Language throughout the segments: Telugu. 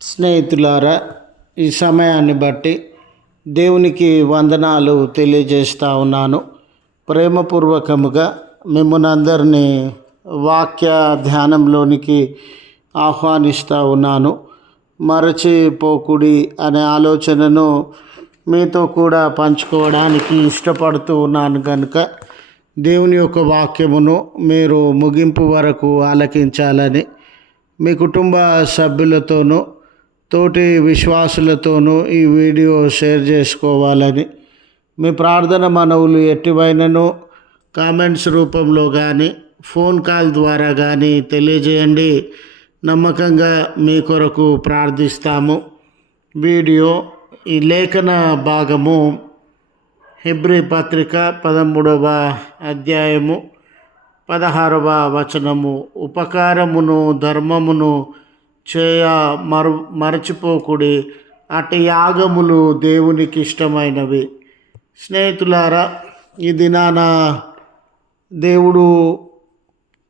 స్నేహితులారా, ఈ సమయాన్ని బట్టి దేవునికి వందనాలు తెలియజేస్తూ ఉన్నాను. ప్రేమపూర్వకముగా మిమ్మల్ని అందరినీ వాక్య ధ్యానంలోనికి ఆహ్వానిస్తూ ఉన్నాను. మరచిపోకుడి అనే ఆలోచనను మీతో కూడా పంచుకోవడానికి ఇష్టపడుతూ ఉన్నాను కనుక దేవుని యొక్క వాక్యమును మీరు ముగింపు వరకు ఆలకించాలని మీ కుటుంబ సభ్యులతోనూ తోటి విశ్వాసులతోనూ ఈ వీడియో షేర్ చేసుకోవాలని మీ ప్రార్థన మనవులు ఎట్టివైనను కామెంట్స్ రూపంలో కానీ ఫోన్ కాల్ ద్వారా కానీ తెలియజేయండి. నమ్మకంగా మీ కొరకు ప్రార్థిస్తాము. వీడియో ఈ లేఖన భాగము హెబ్రీ పత్రిక 13వ అధ్యాయము 16వ వచనము. ఉపకారమును ధర్మమును చేయ మరచిపోకుడి, అటు యాగములు దేవునికి ఇష్టమైనవి. స్నేహితులారా, ఈ దినాన దేవుడు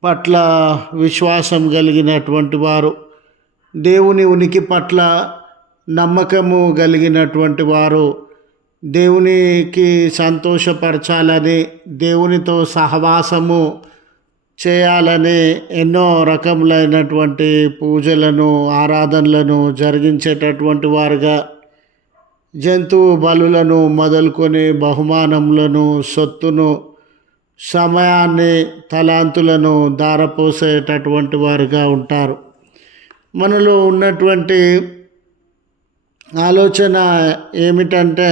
పట్ల విశ్వాసం కలిగినటువంటి వారు, దేవుని ఉనికి పట్ల నమ్మకము కలిగినటువంటి వారు, దేవునికి సంతోషపరచాలని, దేవునితో సహవాసము చేయాలని ఎన్నో రకములైనటువంటి పూజలను ఆరాధనలను జరిగించేటటువంటి వారుగా జంతువు బలులను మొదలుకొని బహుమానములను, సొత్తును, సమయాన్ని, తలాంతులను ధారపోసేటటువంటి వారుగా ఉంటారు. మనలో ఉన్నటువంటి ఆలోచన ఏమిటంటే,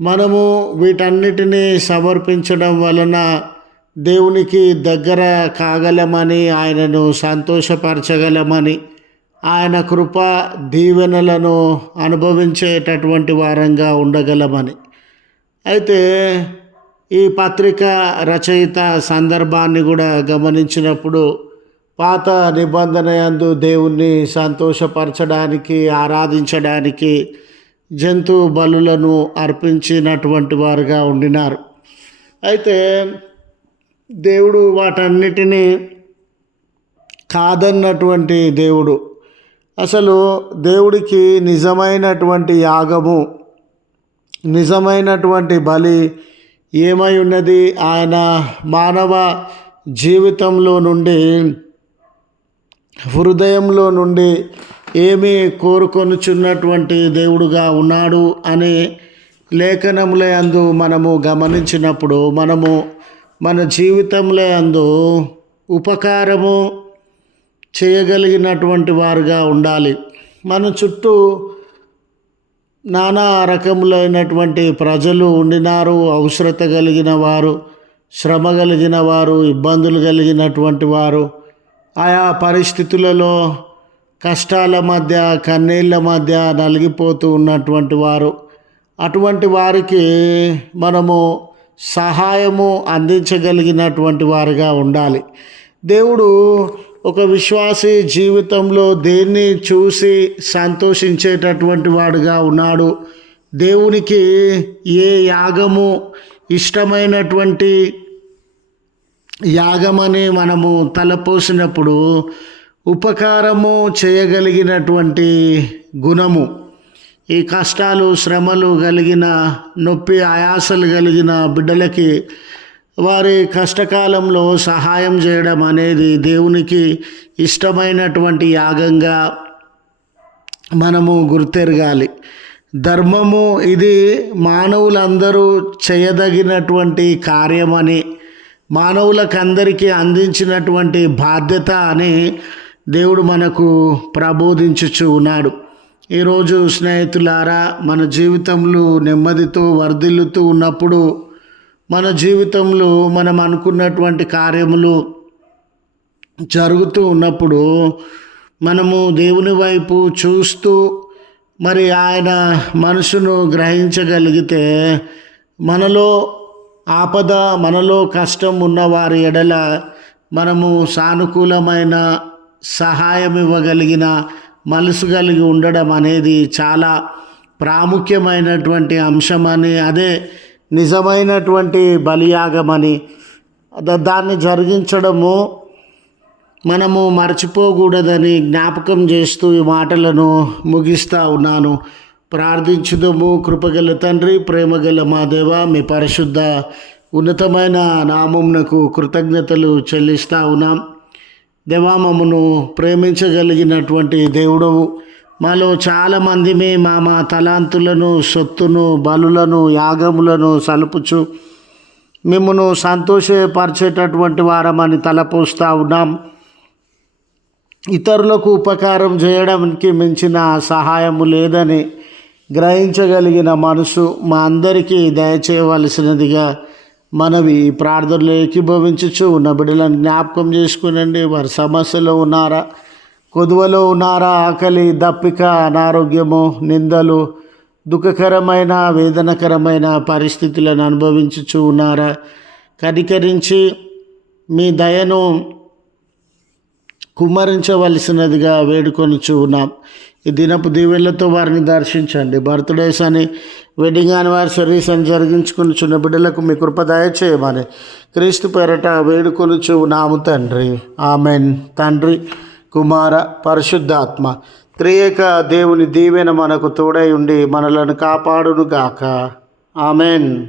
మనము వీటన్నిటినీ సమర్పించడం వలన దేవునికి దగ్గర కాగలమని, ఆయనను సంతోషపరచగలమని, ఆయన కృప దీవెనలను అనుభవించేటటువంటి వారంగా ఉండగలమని. అయితే ఈ పత్రిక రచయిత సందర్భాన్ని కూడా గమనించినప్పుడు పాత నిబంధన యందు దేవుణ్ణి సంతోషపరచడానికి, ఆరాధించడానికి జంతు బలులను అర్పించినటువంటి వారుగా ఉండినారు. అయితే దేవుడు వాటన్నిటినీ కాదన్నటువంటి దేవుడు. అసలు దేవుడికి నిజమైనటువంటి యాగము, నిజమైనటువంటి బలి ఏమై ఉన్నది? ఆయన మానవ జీవితంలో నుండి, హృదయంలో నుండి ఏమి కోరుకొనుచున్నటువంటి దేవుడుగా ఉన్నాడు అని లేఖనముల యందు మనము గమనించినప్పుడు, మనము మన జీవితంలో యందు ఉపకారము చేయగలిగినటువంటి వారుగా ఉండాలి. మన చుట్టూ నానా రకములైనటువంటి ప్రజలు ఉండినారు. అవసరత కలిగిన వారు, శ్రమ కలిగిన వారు, ఇబ్బందులు కలిగినటువంటి వారు, ఆయా పరిస్థితులలో కష్టాల మధ్య, కన్నీళ్ళ మధ్య నలిగిపోతూ ఉన్నటువంటి వారు. అటువంటి వారికి మనము సహాయము అందించగలిగినటువంటి వారుగా ఉండాలి. దేవుడు ఒక విశ్వాసి జీవితంలో దేన్ని చూసి సంతోషించేటటువంటి వాడుగా ఉన్నాడు. దేవునికి ఏ యాగము ఇష్టమైనటువంటి యాగమని మనము తలపోసినప్పుడు ఉపకారము చేయగలిగినటువంటి గుణము, ఈ కష్టాలు, శ్రమలు కలిగిన, నొప్పి, ఆయాసలు కలిగిన బిడ్డలకి వారి కష్టకాలంలో సహాయం చేయడం అనేది దేవునికి ఇష్టమైనటువంటి యాగంగా మనము గుర్తెరగాలి. ధర్మము ఇది మానవులందరూ చేయదగినటువంటి కార్యమని, మానవులకందరికీ అందించినటువంటి బాధ్యత అని దేవుడు మనకు ప్రబోధించుచు ఉన్నాడు. ఈరోజు స్నేహితులారా, మన జీవితంలో నెమ్మదితో వర్ధిల్లుతూ ఉన్నప్పుడు, మన జీవితంలో మనం అనుకున్నటువంటి కార్యములు జరుగుతూ ఉన్నప్పుడు, మనము దేవుని వైపు చూస్తూ మరి ఆయన మనసును గ్రహించగలిగితే, మనలో ఆపద, మనలో కష్టం ఉన్నవారి ఎడల మనము సానుకూలమైన సహాయం ఇవ్వగలిగిన మనసు కలిగి ఉండడం అనేది చాలా ప్రాముఖ్యమైనటువంటి అంశమని, అదే నిజమైనటువంటి బలియాగమని, దాన్ని జరిగించడము మనము మర్చిపోకూడదని జ్ఞాపకం చేస్తూ ఈ మాటలను ముగిస్తూ ఉన్నాను. ప్రార్థించుదము. కృపగల తండ్రి, ప్రేమగల మా దేవ, మీ పరిశుద్ధ ఉన్నతమైన నామమునకు కృతజ్ఞతలు చెల్లిస్తూ ఉన్నాం. దేవా, మమ్మను ప్రేమించగలిగినటువంటి దేవుడవు. మాలో చాలామంది మా తలాంతులను, సొత్తును, బలులను, యాగములను సలుపుచు మిమ్మను సంతోషపరిచేటటువంటి వారమని తలపోస్తూ ఉన్నాం. ఇతరులకు ఉపకారం చేయడానికి మించిన సహాయము లేదని గ్రహించగలిగిన మనసు మా అందరికీ దయచేయవలసినదిగా మనవి. ప్రార్థనలు ఏకీభవించుచు ఉన్న బిడ్డలను జ్ఞాపకం చేసుకునండి. వారి సమస్యలో ఉన్నారా, కొదువలో ఉన్నారా, ఆకలి, దప్పిక, అనారోగ్యము, నిందలు, దుఃఖకరమైన, వేదనకరమైన పరిస్థితులను అనుభవించుచు ఉన్నారా, కనికరించి మీ దయను కుమ్మరించవలసినదిగా వేడుకొనుచు ఉన్నాం. ఈ దినపు దీవెనలతో వారిని దర్శించండి. బర్త్డేస్ అని, వెడ్డింగ్ యానివర్సరీస్ అని జరిగించుకునిచున్న బిడ్డలకు మీ కృప దయచేయమని క్రీస్తు పేరట వేడుకొనుచు ఉన్నాము తండ్రి. ఆమెన్. తండ్రి, కుమార, పరిశుద్ధాత్మ త్రియేక దేవుని దీవెన మనకు తోడై ఉండి మనలను కాపాడును గాక. ఆమెన్.